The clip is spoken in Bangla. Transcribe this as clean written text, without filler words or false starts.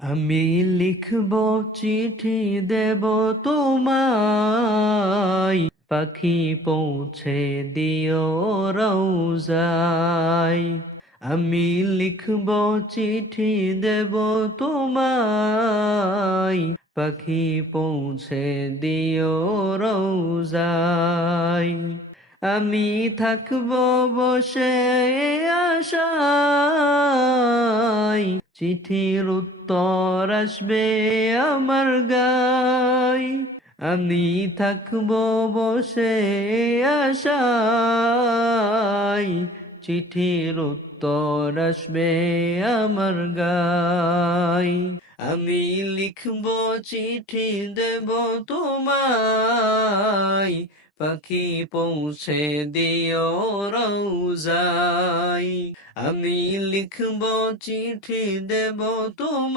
আমি লিখব চিঠি দেব তোমায়, পাখি পৌঁছে দিও রওজায়। আমি লিখব চিঠি দেব তোমায়, পাখি পৌঁছে দিও রওজায়। আমি থাকব বসে আশায়, চিঠির উত্তর আসবে আমার গায়। আমি থাকব বসে আশায়, চিঠির উত্তর আসবে আমার গায়। আমি লিখব চিঠি দেব তোমায়, পাখি পৌঁছে দিও রওজায়। আমি লিখব চিঠি দেব তোমায়।